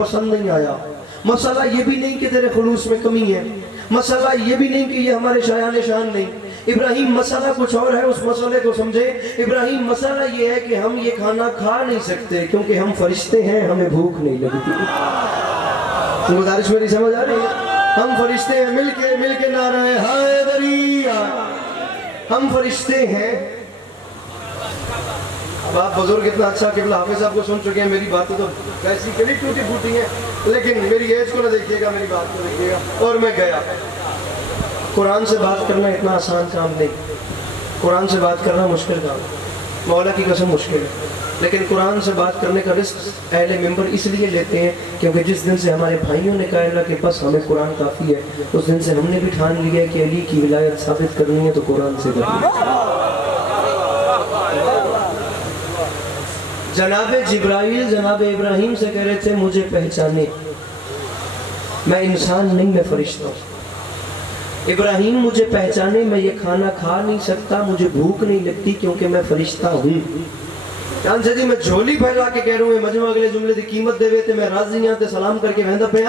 पसंद नहीं आया। मसला ये भी नहीं कि तेरे खुलूस में कमी है, मसला ये भी नहीं कि ये हमारे शायान शान नहीं। इब्राहिम मसला कुछ और है, उस मसले को समझे। इब्राहिम मसला ये है कि हम ये खाना खा नहीं सकते क्योंकि हम फरिश्ते हैं, हमें भूख नहीं लगती। गुजारिश मेरी समझ आ रही है? हम फरिश्ते हैं, मिलके मिलके नारे हाय दरिया, हम फरिश्ते हैं। अब आप बुजुर्ग इतना अच्छा किबला हाफिज साहब को सुन चुके हैं, मेरी बातें तो कैसी कली टूटी फूटी हैं, लेकिन मेरी एज को ना देखिएगा, मेरी बात को देखिएगा। और मैं गया, कुरान से बात करना इतना आसान काम नहीं, कुरान से बात करना मुश्किल काम, मौला की कसम मुश्किल है। लेकिन कुरान से बात करने का रिस्क अहले मिंबर इसलिए लेते हैं क्योंकि जिस दिन से हमारे भाइयों ने कहा कि बस हमें कुरान काफ़ी है, उस दिन से हमने भी ठान लिया है कि अली की विलायत साबित करनी है तो कुरान से करनी। जनाब जिब्राइल जनाब इब्राहिम से कह रहे थे मुझे पहचाने, मैं इंसान नहीं, मैं फरिश्ता हूँ। इब्राहिम मुझे पहचाने, मैं ये खाना खा नहीं सकता, मुझे भूख नहीं लगती क्योंकि मैं फरिश्ता हूँ। जी मैं झोली फैला के कह रहा हूँ, मजमा अगले जुमले की कीमत देवे थे, मैं राजी यहाँ सलाम करके वहदा पे।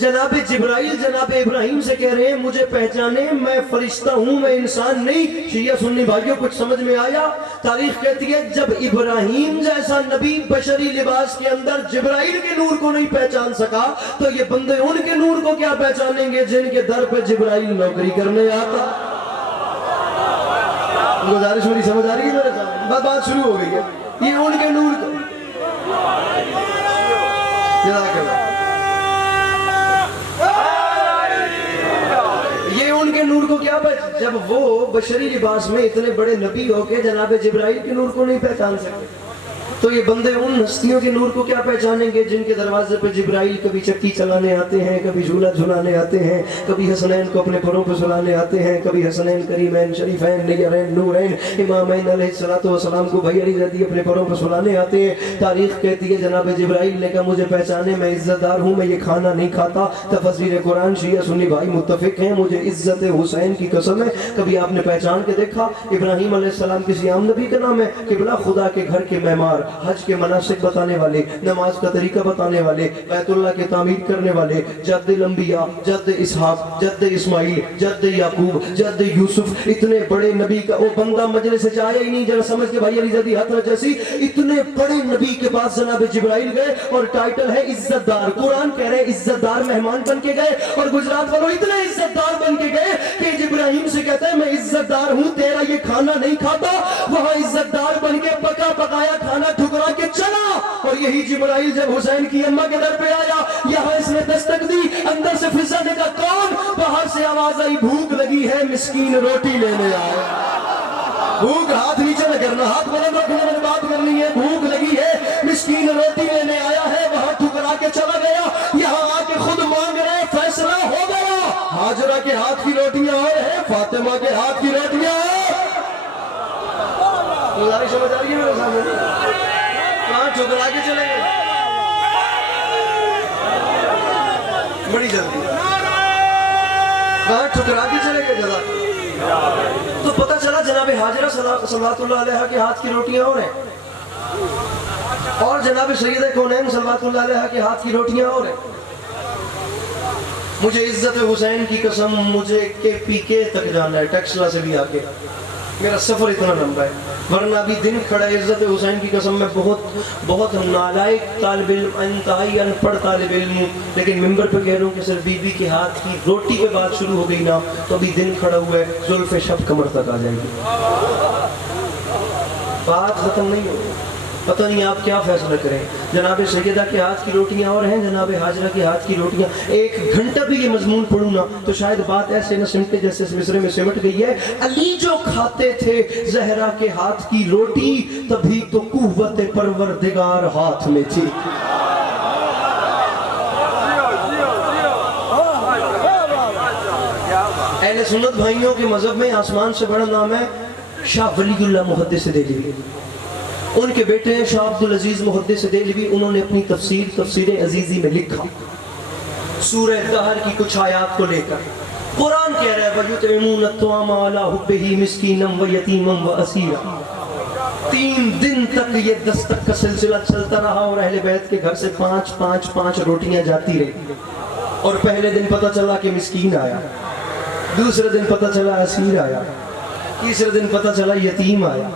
जनाब जिब्राइल जनाब इब्राहिम से कह रहे हैं मुझे पहचाने, मैं फरिश्ता हूँ, मैं इंसान नहीं। शिया सुन्नी भाइयों कुछ समझ में आया? तारीख कहती है जब इब्राहिम जैसा नबी बशरी लिबास के अंदर जिब्राइल के नूर को नहीं पहचान सका तो ये बंदे उनके नूर को क्या पहचानेंगे जिनके दर पे जिब्राइल नौकरी करने आता। गुजारिश मेरी समझ आ रही है? मेरे साथ बात शुरू हो गई है। ये उनके नूर को ये उनके नूर को क्या जब वो बशरी लिबास में इतने बड़े नबी होके जनाब जिब्राइल के नूर को नहीं पहचान सकते तो ये बंदे उन हस्तियों के नूर को क्या पहचानेंगे जिनके दरवाजे पे जिब्राइल कभी चक्की चलाने आते हैं, कभी झूला झुलाने आते हैं, कभी हसनैन को अपने परों पर सुलाने आते हैं, कभी हसनैन करीमैन शरीफैन नयरैन नूरैन इमामैन अलैहिस्सलातु वस्सलाम को भाई अली रज़ी अपने परों पर सुलाने आते हैं। तारीख कहती है जनाब जिब्राइल ने कहा मुझे पहचाने, मैं इज्जतदार हूँ, मैं ये खाना नहीं खाता। तफसीर कुरान शिया सुन्नी भाई मुत्तफिक हैं, मुझे इज्जत हुसैन की कसम है। कभी आपने पहचान के देखा? इब्राहिम अलैहिस्सलाम किसी आम नबी का नाम है? किबला खुदा के घर के मेहमान, हज के मनासिक बताने वाले, नमाज का तरीका बताने वाले, बैतुल्लाह के तामीर करने वाले, जद्द अंबिया, जद्द इसहाक, जद्द इस्माइल, जद्द याकूब, जद्द यूसुफ, इतने बड़े नबी का वो बंदा मजलिस से आया ही नहीं। जरा समझ के भाई अली रज़ी हज़रत जैसी इतने बड़े नबी के पास जनाब जिब्राइल गए और टाइटल है इज्जतदार। कुरान कह रहे इज्जतदार मेहमान बन के गए और गुजरात वालों इतने इज्जतदार बन के गए कि जिब्राहिम से कहते हैं मैं इज्जतदार हूँ, तेरा ये खाना नहीं खाता। वहां इज्जतदार बन के पका पकाया खाना ठुकरा के चला। और यही जिब्राइल जब हुसैन की अम्मा के दर पे आया, यहाँ इसने दस्तक दी, अंदर से फिजाने का कौन? बाहर से आवाज आई भूख लगी है मिस्कीन रोटी लेने आया। भूख हाथ नीचे न करना, हाथ बुलंद रखने में बात करनी है। भूख लगी है मिस्कीन रोटी लेने आया है, वहां ठुकरा के चला गया, यहाँ आके खुद मांग रहे, फैसला हो गया। हाजरा के हाथ की रोटियां और है, फातिमा के हाथ की रोटियां और। समझ आ रही है मेरे सामने? कहाँ ठुकरा के चले गए बड़ी जल्दी, कहाँ ठुकरा के चले गए जरा। तो पता चला जनाब हाजरा सल्लल्लाहु अलैहा के हाथ की रोटियां और हैं और जनाब सैयद कौनैन सल्लल्लाहु अलैहा के हाथ की रोटियां और हैं। मुझे इज्जत हुसैन की कसम, मुझे के पीके तक जाना है, टैक्सला से भी आके। मेरा सफर इतना लंबा है, वरना अभी दिन खड़ा है। इज्जत हुसैन की कसम में बहुत नालायक तालिब इल्म, इंतहाई अनपढ़ तालिब इल्म हूँ, लेकिन मिंबर पे कह रहा हूँ कि सिर्फ बीबी के हाथ की रोटी पे बात शुरू हो गई ना तो अभी दिन खड़ा हुआ है, जुल्फ़े शब कमर तक आ जाएगी, बात खत्म नहीं होगी। पता नहीं आप क्या फैसला करें। जनाब सैयदा के हाथ की रोटियां और हैं, जनाब हाजरा के हाथ की रोटियां। एक घंटा भी ये मजमून पढ़ूं ना तो शायद बात ऐसे न सिमटे जैसे इस मिसरे में सिमट गई है। अली जो खाते थे जहरा के हाथ की रोटी, तभी तो कुव्वत परवरदिगार हाथ में थी। अहले सुन्नत भाइयों के मजहब में आसमान से बड़ा नाम है शाह वलीउल्लाह मुहद्दिस देहलवी। उनके बेटे हैं शाह अब्दुल अजीज मुहद्दिस देहलवी। उन्होंने अपनी तफसीर अजीजी में लिखा सूरह दहर की कुछ आयात को लेकर। कुरान कह रहा है वयुतइमून अत्वाम अला हुब्बिही मिस्कीनम व यतीमम व असीरा। 3 दिन तक ये दस्तक का सिलसिला चलता रहा और अहले बैत के घर से 5 रोटियां जाती रही। और पहले दिन पता चला कि मिस्कीन आया, दूसरे दिन पता चला असीर आया, तीसरे दिन पता चला यतीम आया।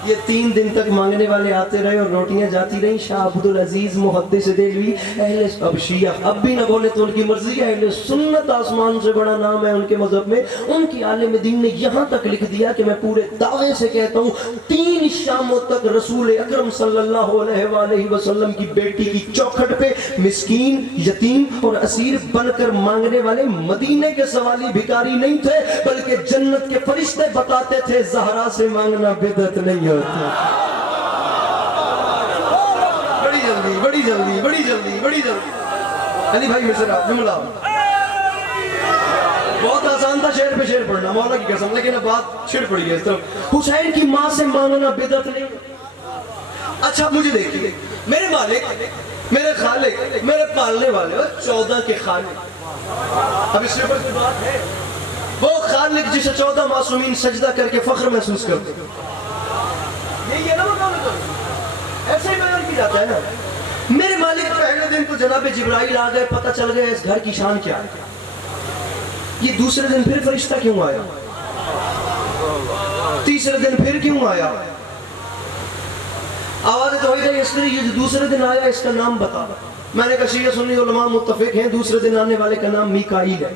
ये 3 दिन तक मांगने वाले आते रहे और रोटियां जाती रही। शाह अब्दुल अजीज मुहद्दिस देलवी अहले अब शिया, अब भी ना बोले तो उनकी मर्जी है, अहले सुन्नत आसमान से बड़ा नाम है उनके मजहब में। उनकी आलिम दीन ने यहाँ तक लिख दिया कि मैं पूरे दावे से कहता हूँ 3 शामों तक रसूल अकरम सल्लल्लाहु अलैहि वसल्लम की बेटी की चौखट पे मिस्कीन, यतीम और असीर बनकर मांगने वाले मदीने के सवाली भिखारी नहीं थे, बल्कि जन्नत के फरिश्ते बताते थे ज़हरा से मांगना बिदअत नहीं होती। बड़ी जल्दी बड़ी जल्दी बड़ी जल्दी बड़ी जल्दी अली भाई मिसरा जुमला बहुत आसान था, शेर पे शेर पढ़ना मौला की कसम, लेकिन अब बात छिड़ पड़ी है इस तरफ। हुसैन की मां से मांगना बिदअत नहीं। अच्छा मुझे देखिए, मेरे मालिक, मेरे खालिक, मेरे पालने वाले 14 के खालिक। अब इसके ऊपर बात है, वो खालिक जिसे 14 मासूमीन सजदा करके फख्र महसूस करते, ये ना ऐसे ही बयान की जाता है ना। मेरे मालिक पहले दिन तो जनाब जिब्राइल आ गए, पता चल गया इस घर की शान क्या है। ये दूसरे दिन फिर फरिश्ता क्यों आया, तीसरे दिन फिर क्यों आया, आवाज तो इसलिए ये जो दूसरे दिन आया इसका नाम बता। मैंने कहा शिया सुन्नी उलमा मुत्तफिक हैं, दूसरे दिन आने वाले का नाम मीकाईल है।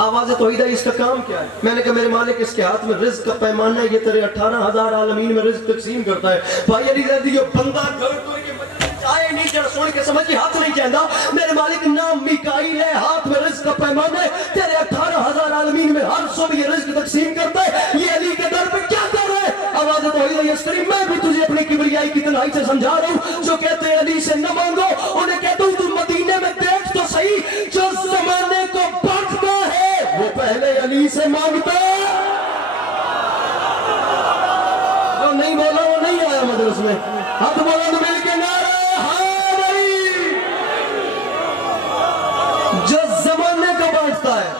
आवाज तौहीद, इसका काम क्या है? मैंने कहा मेरे मालिक इसके हाथ में रिज्क का पैमाना है, ये तेरे 18,000 आलमीन में रिज्क तकसीम करता है। भाई अली ज़ैदी ये बंदा घर तो के मजलिस आए नहीं जरा सुन के समझ के हाथ नहीं कहता। मेरे मालिक नाम मीकाईल है, हाथ में रिज्क का पैमाना है, तेरे 18,000 आलमीन में हर सुबह ये रिज्क तकसीम करता है। ये अली के दर पे क्या कर रहा है? आवाज तौहीद, मैं भी तुझे अपनी किबरियाई की तन्हाई से समझा रहा हूँ। जो कहते हैं अली से न मांगो, उन्हें कहता हूँ तू मदीने में देख तो सही, जो जमाने को बढ़ता है वो पहले अली से मांगता है। जो नहीं बोला वो नहीं आया मदरस में। हाथ बोला तो मिल के नारा हाँ भाई। जो जमाने को बांटता है,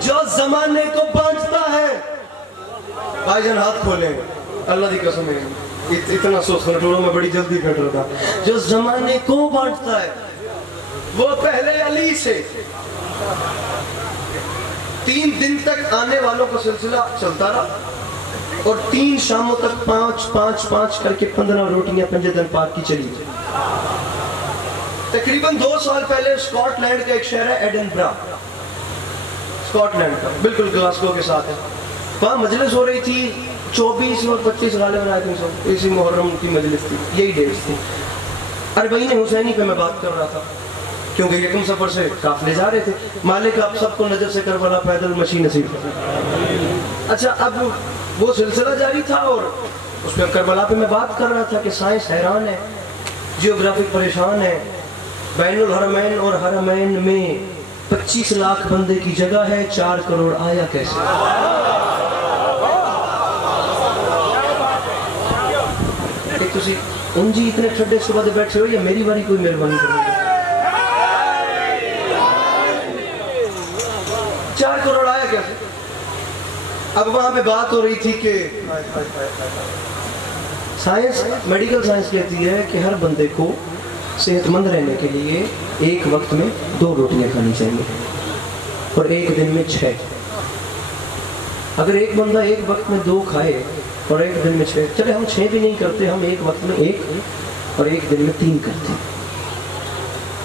जो जमाने को बांटता है, भाईजान हाथ खोले अल्लाह की कसम है, इतना सोच में बड़ी जल्दी बैठ रहा था। जो जमाने को बांटता है वो पहले अली से। 3 दिन तक आने वालों का सिलसिला चलता रहा और 3 शामों तक 5 करके 15 रोटियां पंजतन पाक की चली। तकरीबन 2 साल पहले स्कॉटलैंड का एक शहर है एडिनबरा, स्कॉटलैंड का बिल्कुल ग्लासगो के साथ है। वहाँ मजलिस हो रही थी, 24 और 25 गालिब आए इसी मुहर्रम की मजलिस थी, यही डेट्स थी। अरबईन हुसैनी पे मैं बात कर रहा था क्योंकि यकम सफर से काफिले जा रहे थे। मालिक आप सबको नजर से करबला पैदल मशी नसीब कर। अच्छा अब वो सिलसिला जारी था और उस पर करबला पे मैं बात कर रहा था कि साइंस हैरान है, जियोग्राफिक परेशान है। बैनुल हरमैन और हरमैन में 25 लाख बंदे की जगह है, 4 करोड़ आया कैसे? उनजी इतने ठंडे सुबह दे बैठे हो या मेरी बारी कोई मेहरबानी करेगी? 4 करोड़ आया कैसे? अब वहां पे बात हो रही थी कि साइंस, मेडिकल साइंस कहती है कि हर बंदे को सेहतमंद रहने के लिए एक वक्त में 2 रोटियां खानी चाहिए और एक दिन में 6। अगर एक बंदा एक वक्त में 2 खाए और एक दिन में 6, चले हम 6 भी नहीं करते, हम एक वक्त में 1 और एक दिन में 3 करते हैं।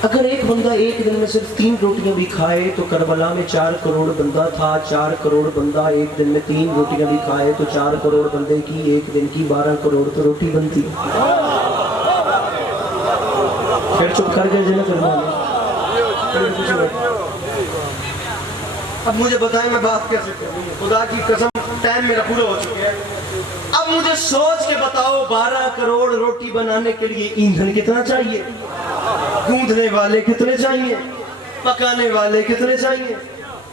अगर एक बंदा एक दिन में सिर्फ 3 रोटियां भी खाए तो करबला में 4 करोड़ बंदा था, 4 करोड़ बंदा एक दिन में 3 रोटियां भी खाए तो 4 करोड़ बंदे की एक दिन की 12 करोड़ तो रोटी बनती। फिर चुप कर गए जना करवा। अब मुझे बताएं मैं बात कैसे करूं? खुदा की कसम टाइम मेरा पूरा हो चुका है। अब मुझे सोच के बताओ 12 करोड़ रोटी बनाने के लिए ईंधन कितना चाहिए, गूंदने वाले कितने चाहिए, पकाने वाले कितने चाहिए?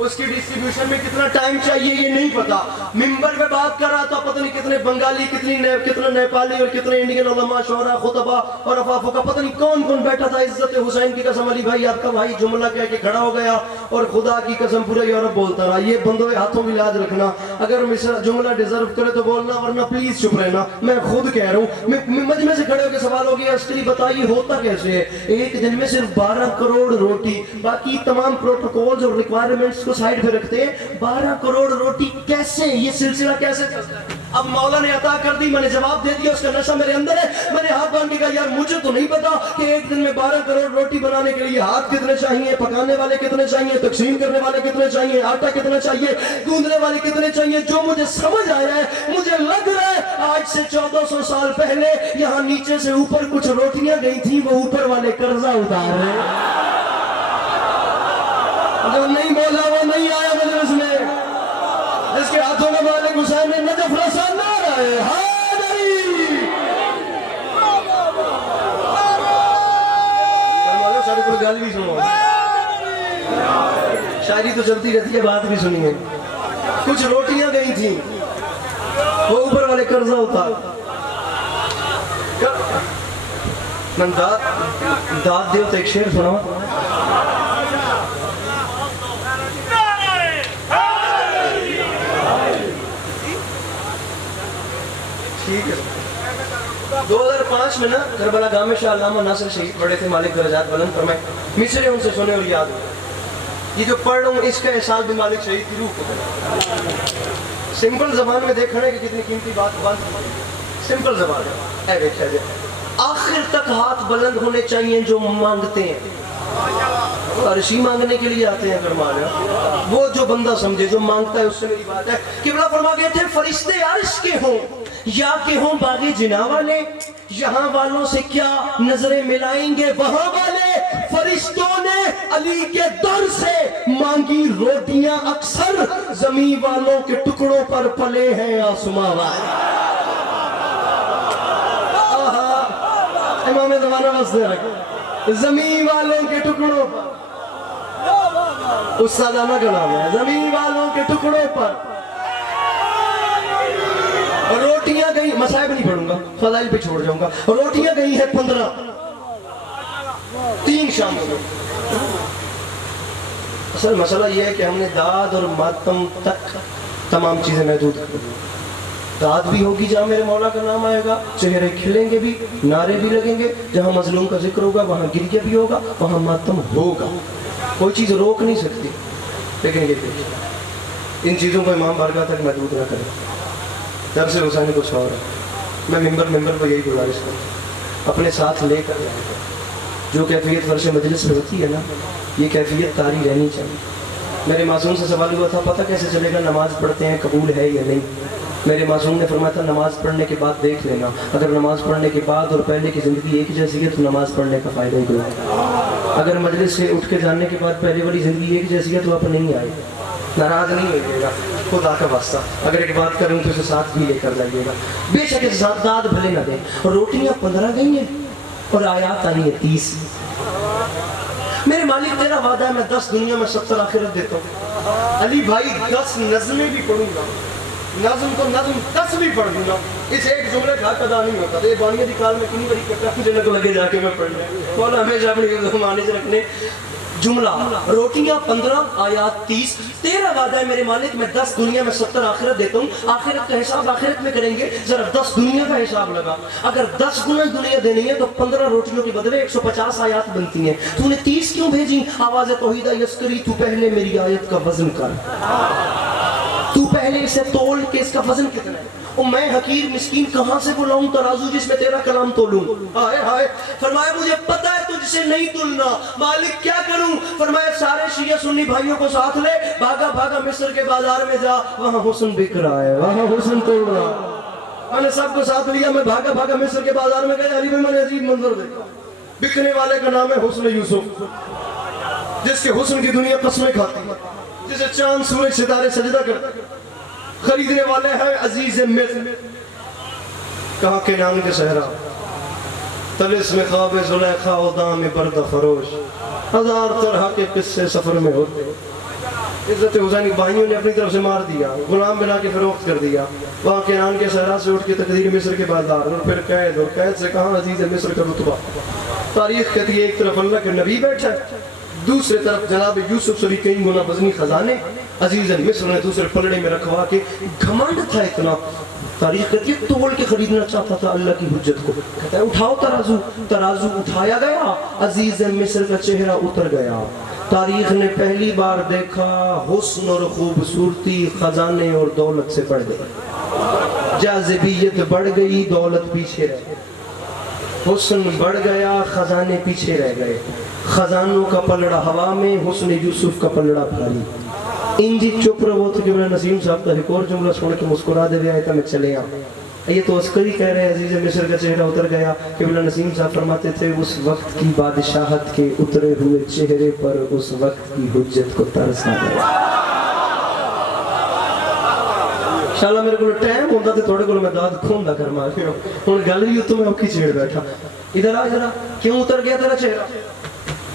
उसकी डिस्ट्रीब्यूशन में कितना टाइम चाहिए ये नहीं पता। मिंबर पे बात कर रहा था, पता नहीं कितने बंगाली, कितने नेपाली और कितने इंडियन उलमा, शोरा, खुतबा और अफाफों का पता नहीं कौन कौन बैठा था। इज्जत हुसैन की कसम, अली भाई आपका भाई जुमला कह के खड़ा हो गया और खुदा की कसम पूरा यूरोप बोलता रहा। ये बंदों हाथों में लाज रखना, अगर जुमला डिजर्व करे तो बोलना, वरना प्लीज चुप रहना। मैं खुद कह रहा हूँ, मजमे से खड़े होकर सवाल हो गया, असली बताइए होता कैसे है? एक दिन में सिर्फ 12 करोड़ रोटी, बाकी तमाम प्रोटोकॉल्स और रिक्वायरमेंट्स को साइड पे रखते हैं। 12 करोड़ रोटी कैसे, ये सिलसिला कैसे चलता है? अब मौला ने अता कर दी, मैंने जवाब दे दिया, उसका नशा मेरे अंदर है। मैंने हाथ बांध के कहा यार मुझे तो नहीं पता कि एक दिन में 12 करोड़ रोटी बनाने के लिए हाथ कितने चाहिए, पकाने वाले कितने चाहिए, तकसीम करने वाले कितने चाहिए, आटा कितना चाहिए, गूंदने वाले कितने चाहिए। जो मुझे समझ आया है, मुझे लग रहा है आज से 1400 साल पहले यहाँ नीचे से ऊपर कुछ रोटियां गई थी, वो ऊपर वाले कर्जा उतार रहे। जो नहीं बोला वो नहीं आया मजलिस में, जिसके हाथों में मालिक हुसैन ने नजफ रसा नारा है हादरी। सारी कोई गाली भी सुनो, शायरी तो चलती रहती है, बात भी सुनिए। कुछ रोटियां गई थी, वो ऊपर वाले कर्जा उतार। मैं दाद दे तो एक शेर सुनाओ। ठीक है। 2005 में ना करबला गांव में शाह अल्लामा नासिर शहीद पड़े थे, मालिक दरजात बुलंद फरमाए। मिसरे उनसे सुने और याद हो। ये जो पढ़ रहा हूँ इसका एहसास भी मालिक शहीद की रूह को। सिंपल जबान में देखना है कि कितनी कीमती बात। सिंपल जबान है। आखिर तक हाथ बुलंद होने चाहिए जो मांगते हैं। अर्शी मांगने के लिए आते हैं फरमाया, वो जो बंदा समझे, जो मांगता है उससे मेरी बात है। किबला फरमा गए थे फरिश्ते अर्श के हों या के हों बागे जिना वाले, यहाँ वालों से क्या नजरें मिलाएंगे वहां वाले। फरिश्तों ने अली के दर से मांगी रोटियां अक्सर, जमीन वालों के टुकड़ों पर पले हैं आसमां वाले। इमाम ज़माना मस्ते रखे, जमीन वालों के टुकड़ों पर, उस सालाना का नाम है, जमीन वालों के टुकड़ों पर रोटियां गई। मसाइब नहीं पढ़ूंगा, फजाइल पे छोड़ जाऊंगा। रोटियां गई है 15, 3 शाम को। असल मसला यह है कि हमने दाद और मातम तक तमाम चीजें महदूद कर दी। दाद भी होगी जहाँ मेरे मौला का नाम आएगा, चेहरे खिलेंगे भी, नारे भी लगेंगे। जहाँ मजलूम का जिक्र होगा वहाँ गिरिया भी होगा, वहाँ मातम होगा। कोई चीज़ रोक नहीं सकती। लेकिन ये इन चीज़ों को इमाम बारगाह तक महदूद ना करें। दर से हुसैन कुछ और है। मैं मिंबर को यही गुजारिश करूँ, अपने साथ लेकर जो कैफियत फर्श मजलिस में होती है ना, ये कैफियत तारी रहनी चाहिए। मेरे मासूम से सवाल हुआ था, पता कैसे चलेगा नमाज पढ़ते हैं कबूल है या नहीं? मेरे मासूम ने फरमाया था नमाज पढ़ने के बाद देख लेना, अगर नमाज पढ़ने के बाद और पहले की ज़िंदगी एक जैसी है तो नमाज पढ़ने का फ़ायदा ही कोई नहीं। अगर मजलिस से उठ के जाने के बाद पहले वाली ज़िंदगी एक जैसी है तो आप नहीं आए, नाराज़ नहीं होइएगा, खुदा का वास्ता। अगर एक बात करूँ तो इसे साथ भी लेकर जाइएगा। बेशक इस साथ दाद भले ना दें। रोटियाँ 15 गई हैं और आयात आई है 30। मेरे मालिक तेरा वादा है मैं 10 दुनिया में 70 आखिरत देता हूँ। अली भाई 10 नज़में भी पढ़ूंगा, नज़म तो नज़म 10 भी पढ़ दूंगा। इस एक जुमले का अदा नहीं होता। ये बानिया दी काल में कितनी बड़ी कटा मुझे लगे जाके मैं पढ़ लिया। मौला हमेशा अपने ज़माने से रखने। जुमला रोटियां 15 आयात 30। तेरा वादा है मेरे मालिक मैं 10 दुनिया में 70 आखिरत देता हूँ। आखिरत का हिसाब आखिरत में करेंगे, जरा 10 दुनिया का हिसाब लगा। अगर 10 गुना दुनिया देनी है तो 15 रोटियों के बदले 150 आयात बनती हैं। तूने 30 क्यों भेजी? आवाज़ तौहीदा यस्करी, तू पहले मेरी आयत का वजन कर, तू पहले इसे तोल के इसका वजन कितना है। और मैं हकीर मिस्कीन कहाँ से बुलाऊं तराजू जिसमें तेरा कलाम तोलूं? हाय हाय। फरमाया मुझे पता है तुझसे नहीं तुलना, मालिक क्या करूं? फरमाया सारे शिया सुन्नी भाइयों को साथ ले, भागा भागा मिस्र के बाजार में जा, वहाँ हुस्न बिक रहा है, वहाँ हुस्न तोड़ रहा है। मैंने सबको साथ लिया, मैं भागा भागा मिस्र के बाजार में गया। अली भाई मैंने अजीब मंजर देखा। बिकने वाले का नाम है हुस्न यूसुफ, जिसके हुस्न की दुनिया कसमें खाती, जिसे चांद सूरज सितारे सजदा करते। खरीदने वाले हैं अजीज मिस्र, कहाँ के नाम के सहरा, तलिस में ख्वाब जुलेखा उदा में पर्दा फरोश, 1000 तरह के किस्से सफर में होते। इज्जत हुसैनी भाइयों ने अपनी तरफ से मार दिया, गुलाम बना के फरोख्त कर दिया। वहाँ केनान के सहरा से उठ के तकदीर मिस्र के बाजार, और फिर कैद, और कैद से कहाँ अजीज मिस्र का रुतबा। तारीख कहती है एक तरफ अल्लाह के नबी बैठा है, दूसरी तरफ जनाब यूसुफ से भी कई गुना वजनी खजाने अजीज मिस्र ने दूसरे पलड़े में रखवा के। घमंड था इतना, तारीख कहती है तोल के खरीदना चाहता था अल्लाह की हुज्जत को। कहता है उठाओ तराजू, तराजू उठाया गया, अजीज मिस्र का चेहरा उतर गया। तारीख ने पहली बार देखा हुस्न और खूबसूरती खजाने और दौलत से बढ़ गई, जाज़िबियत बढ़ गई, दौलत पीछे रह गई। हुस्न बढ़ गया, खजाने पीछे रह गए। खजानों का पलड़ा हवा में, हुस्न यूसुफ का पलड़ा भारी। इंजी चुप रहो तो कि नसीम साहब का एक और जुमला सुन के मुस्कुरा दे आया था, मैं चले आ। ये तो अस्करी कह रहे हैं अजीज मिस्र का चेहरा उतर गया। किबला नसीम साहब फरमाते थे उस वक्त की बादशाहत के उतरे हुए चेहरे पर उस वक्त की हुज्जत को तरस आ गया। शाला मेरे को टाइम होता तो थोड़े को मैं दाद खूंदा कर मार हूं गल भी तो मैं औखी छेड़ बैठा। इधर आ जरा, क्यों उतर गया तेरा चेहरा,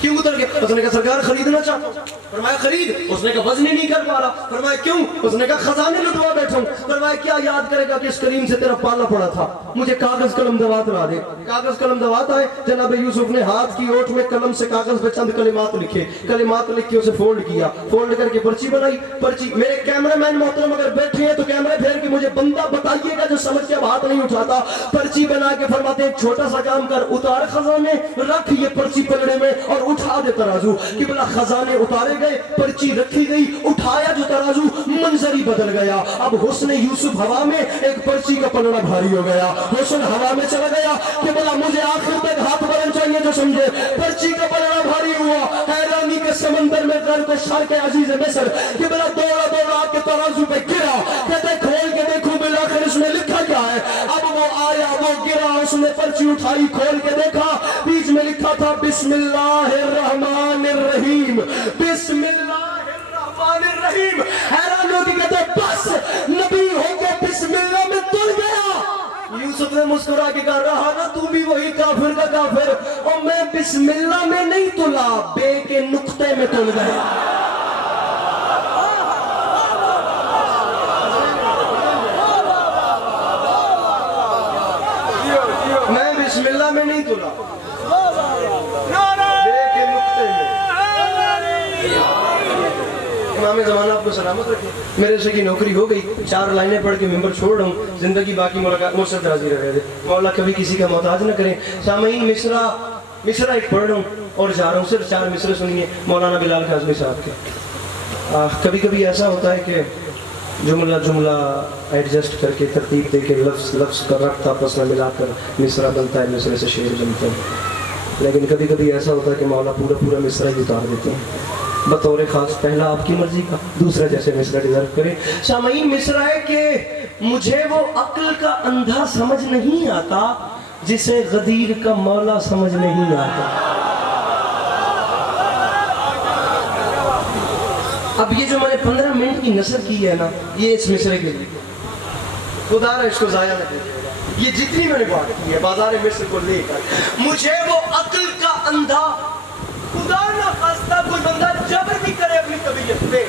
क्यों उतर गया? उसने कहा सरकार खरीदना चाहता हूं। फरमाया खरीद। उसने कहा वजन ही नहीं कर पा रहा। फरमाया क्यों? उसने कहा खजाने लुटवा बैठा हूं। फरमाया क्या याद करेगा कि इस करीम से तेरा पाला पड़ा था, मुझे कागज कलम दवात ला दे। कागज कलम दवात आए, जनाब यूसुफ ने हाथ की ओट में कलम से कागज पे चंद कलिमात लिखे, कलिमात लिख के उसे फोल्ड किया, फोल्ड करके पर्ची बनाई। पर्ची, मेरे कैमरामैन मोहतरम अगर बैठे हैं तो कैमरा फेर के मुझे बंदा बताइएगा जो समझ के अब हाथ नहीं उठाता। पर्ची बना के फरमाते एक छोटा सा काम कर, उतार खजाने, रख ये पर्ची पलड़े में और उठा दे तराजू। कि बोला खजाने उतारे गए, पर्ची रखी गई, उठाया जो तराजू, मंजर ही बदल गया। अब हुस्न यूसुफ हवा में, एक पर्ची का पलड़ा भारी हो गया। हुस्न हवा में चला गया कि बोला मुझे आखिर तक हाथ बढ़ना चाहिए जो समझे। पर्ची का पलड़ा भारी हुआ, हैरानी के समंदर में गर्क और शर के अजीज मिस्र कि बोला दौड़ा दौड़ा के तराजू पे गिरा। कहते खोल के देखूं बिलाखिर इसमें लिखा क्या है। अब वो आया, वो गिरा, उसने पर्ची उठाई, खोल के देखा, बीच में लिखा था बिस्मिल्लाहिर्रहमानिर्रहीम, बिस्मिल्लाहिर्रहमानिर्रहीम। हैरान लोग कहते बस नबी होके बिस्मिल्लाह में तुल गया। यूसुफ ने मुस्कुरा के कहा रहा ना तू भी वही काफिर का काफिर, और मैं बिस्मिल्लाह में नहीं तुला, बे के नुक्ते में तुल गया। मैं बिस्मिल्लाह में नहीं तुला, ज़माना आपको सलामत रखे। मेरे से की नौकरी हो गई, 4 लाइनें पढ़ के मेंबर छोड़ रहा हूँ, जिंदगी बाकी मुलाकात मुझसे राजी रहे। मौला कभी किसी का मोहताज न करें। सामईन मिसरा एक पढ़ रहा हूँ और जा रहा हूँ, सिर्फ 4 मिसरे सुनिए मौलाना बिलाल काज़मी साहब के। कभी कभी ऐसा होता है कि जुमला एडजस्ट करके तरतीब दे के लफ्ज़ का रब्त आपस में मिलाकर मिसरा बनता है, मिसरे से शेर बनते हैं। लेकिन कभी कभी ऐसा होता है कि मौला पूरा मिसरा ही उतार देते हैं बतौर खास। पहला आपकी मर्जी का, दूसरा जैसे मिसरा डिजर्व करे। सामईन मिसरा है कि मुझे वो अक्ल का अंधा समझ नहीं आता जिसे गदीर का मौला समझ नहीं आता। अब ये जो मैंने 15 मिनट की नसर की है ना, ये इस मिसरे के लिए खुदा रहा इसको जाया न कीजिएगा। ये जितनी मैंने बात की है बाजार मिस्र को लेकर, मुझे वो अक्ल का अंधा, खुदा ना खास्ता कोई बंदा जबर भी करे अपनी तबीयत पे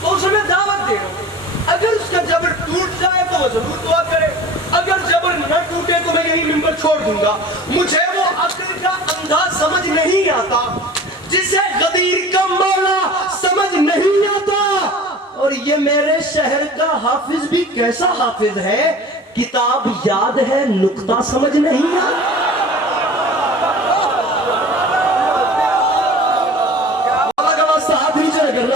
तो उसे मैं दावत दे रहा हूँ, अगर उसका जबर टूट जाए तो वो जरूर दुआ करे, अगर जबर न टूटे तो मैं यही मिंबर छोड़ दूंगा। मुझे वो अक्ल का अंधा समझ नहीं आता जिसे गदीर का मौला समझ नहीं आता। और ये मेरे शहर का हाफिज भी कैसा हाफिज है, किताब याद है नुक्ता समझ नहीं आता।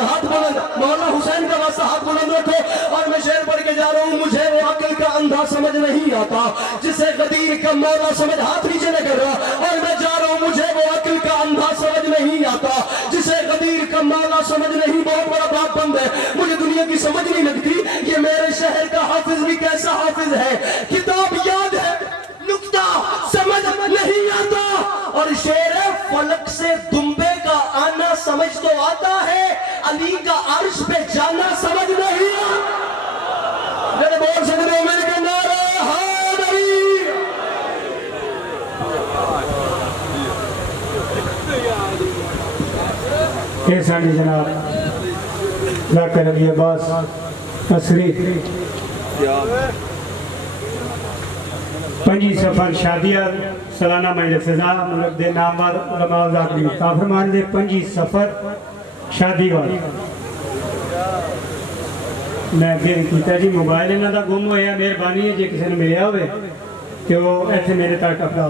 हाथ बुलंद, मौला हुसैन का वास्ता हाथ बुलंद रखो। और मैं शेर पढ़ के जा रहा हूँ, मुझे वो अक्ल का अंधा समझ नहीं आता जिसे गदीर का मौला समझ, हाथ नीचे न कर रहा। और मैं जा रहा हूँ, मुझे वो अक्ल का अंधा समझ नहीं आता जिसे गदीर का मौला समझ नहीं। बहुत बड़ा बात बंद है, मुझे दुनिया की समझ नहीं लगती। ये मेरे शहर का हाफिज भी कैसा हाफिज है, किताब याद है नुक्ता समझ नहीं आता। और शेर फलक से दुम्बे का आना समझ तो आता है, अली का अर्श पे जाना समझ नहीं आता। बोल सकते हो मेरे के नारे हैदरी। साड़ी जनाब जाकिर अली अब्बास असरी पंजी सफर शादिया सालाना मजलिस सजा मुल्क दे नामवर उलमा ज़ाकरी काफरमान दे पंजी सफर शादी वाली मैं फिर किया जी मोबाइल इन्हों का गुम होया मेहरबानी है जो किसी ने मिलया हो तो वो इतने मेरे तक अपना